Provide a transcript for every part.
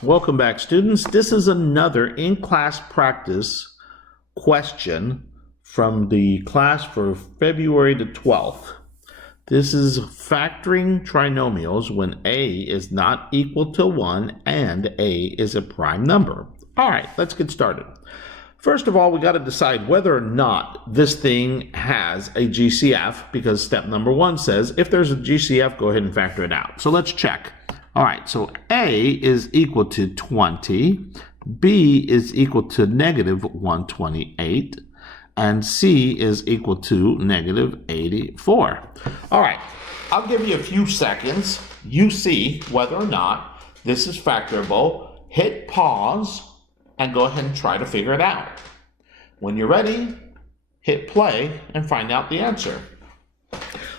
Welcome back, students. This is another in-class practice question from the class for February the 12th. This is factoring trinomials when a is not equal to 1 and a is a prime number. All right, let's get started. First of all, we got to decide whether or not this thing has a GCF, because step number 1 says if there's a GCF, go ahead and factor it out. So let's check. All right, so A is equal to 20, B is equal to negative 128, and C is equal to negative 84. All right, I'll give you a few seconds. You see whether or not this is factorable. Hit pause and go ahead and try to figure it out. When you're ready, hit play and find out the answer.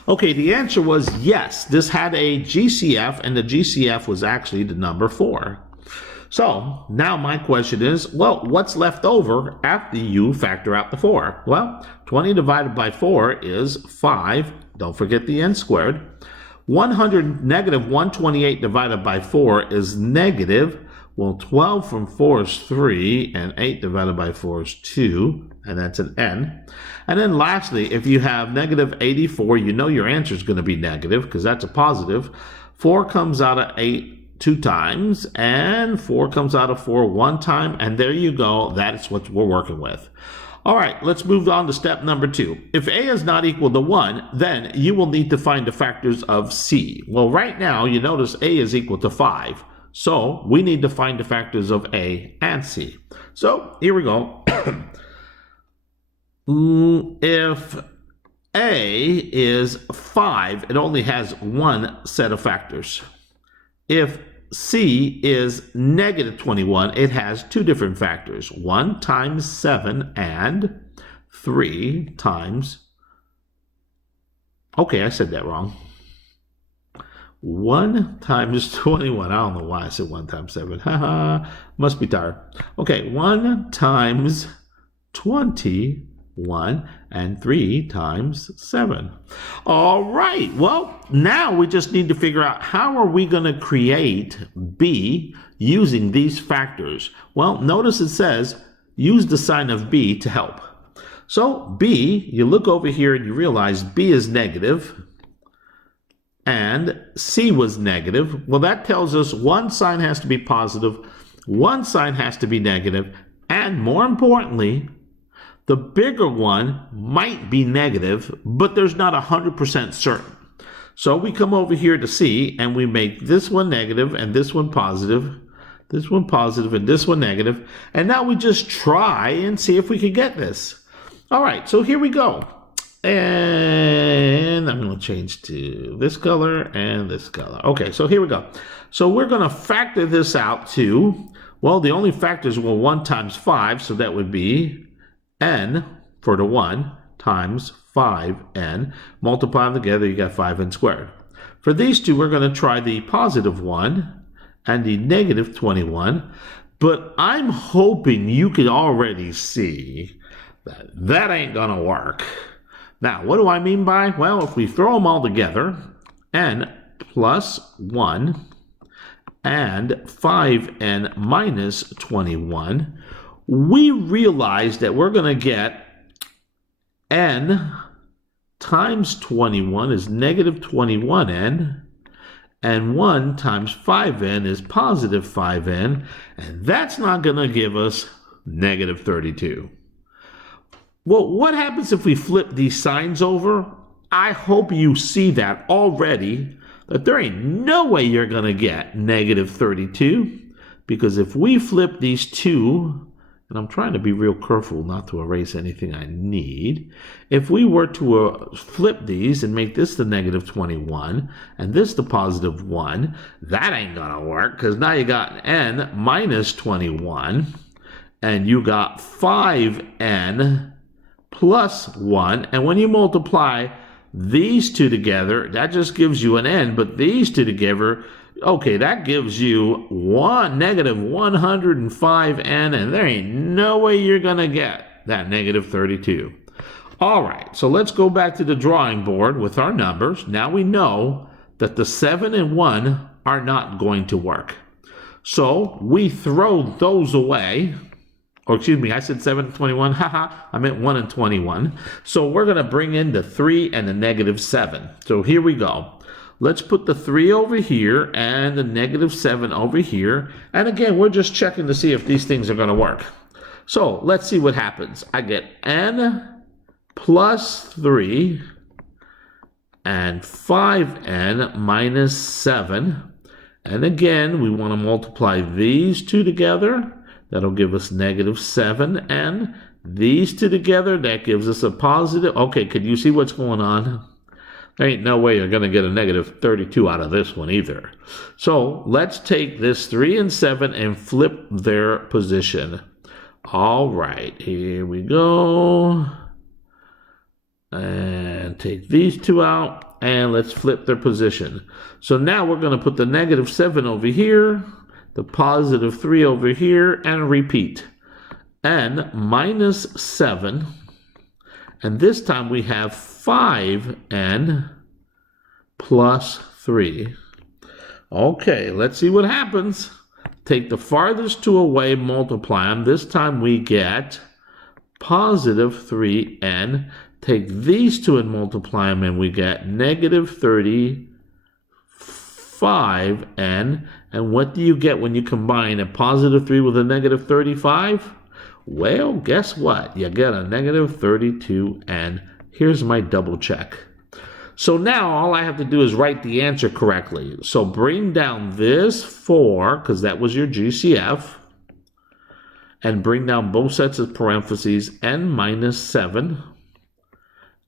Okay, the answer was yes, this had a GCF, and the GCF was actually the number 4. So now my question is, well, what's left over after you factor out the 4? Well, 20 divided by 4 is 5. Don't forget the n squared. Negative 128 divided by 4 is negative. Well, 12 from 4 is 3, and 8 divided by 4 is 2, and that's an n. And then lastly, if you have negative 84, you know your answer is going to be negative because that's a positive. 4 comes out of 8 2 times, and 4 comes out of 4 1 time, and there you go. That's what we're working with. All right, let's move on to step number 2. If a is not equal to 1, then you will need to find the factors of c. Well, right now, you notice a is equal to 5. So we need to find the factors of a and c. So here we go. If a is 5, it only has one set of factors. If c is negative 21, it has two different factors. 1 times 7 and 3 times... Okay, I said that wrong. 1 times 21. I don't know why I said 1 times 7. Haha, must be tired. Okay, 1 times 21 and 3 times 7. All right, well, now we just need to figure out how are we going to create b using these factors. Well, notice it says use the sign of b to help. So b, you look over here and you realize b is negative, and c was negative. Well, that tells us one sign has to be positive, one sign has to be negative, and more importantly, the bigger one might be negative, but there's not 100% certain. So we come over here to c, and we make this one negative, and this one positive, this one positive, and this one negative, and now we just try and see if we can get this. All right, so here we go. And I'm going to change to this color and this color. Okay, so here we go. So we're going to factor this out to, well, the only factors were 1 times 5, so that would be n for the 1 times 5n. Multiply them together, you got 5n squared. For these two, we're going to try the positive 1 and the negative 21, but I'm hoping you can already see that that ain't going to work. Now, what do I mean by? Well, if we throw them all together, n plus 1 and 5n minus 21, we realize that we're going to get n times 21 is negative 21n, and 1 times 5n is positive 5n, and that's not going to give us negative 32. Well, what happens if we flip these signs over? I hope you see that already, that there ain't no way you're going to get negative 32, because if we flip these two, and I'm trying to be real careful not to erase anything I need, if we were to flip these and make this the negative 21 and this the positive 1, that ain't going to work, because now you got n minus 21, and you got 5n plus 1, and when you multiply these two together, that just gives you an n, but these two together, okay, that gives you negative 105n, and there ain't no way you're going to get that negative 32. All right, so let's go back to the drawing board with our numbers. Now we know that the 7 and 1 are not going to work. So we throw those away. Or excuse me, I said 7 and 21. Haha, I meant 1 and 21. So we're going to bring in the 3 and the negative 7. So here we go. Let's put the 3 over here and the negative 7 over here. And again, we're just checking to see if these things are going to work. So let's see what happens. I get n plus 3 and 5n minus 7. And again, we want to multiply these two together. That'll give us negative 7n. These two together, that gives us a positive. Okay, could you see what's going on? There ain't no way you're going to get a negative 32 out of this one either. So let's take this 3 and 7 and flip their position. All right, here we go. And take these two out, and let's flip their position. So now we're going to put the negative 7 over here, the positive 3 over here, and repeat. N minus 7, and this time we have 5n plus 3. Okay, let's see what happens. Take the farthest two away, multiply them. This time we get positive 3n. Take these two and multiply them, and we get negative 35n. And what do you get when you combine a positive 3 with a negative 35? Well, guess what? You get a negative 32n. Here's my double check. So now all I have to do is write the answer correctly. So bring down this 4, because that was your GCF, and bring down both sets of parentheses, n minus 7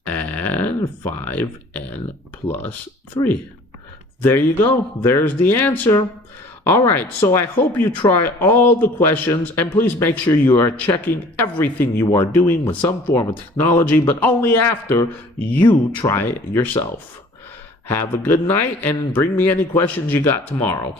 and 5n plus 3. There you go. There's the answer. All right, so I hope you try all the questions, and please make sure you are checking everything you are doing with some form of technology, but only after you try it yourself. Have a good night, and bring me any questions you got tomorrow.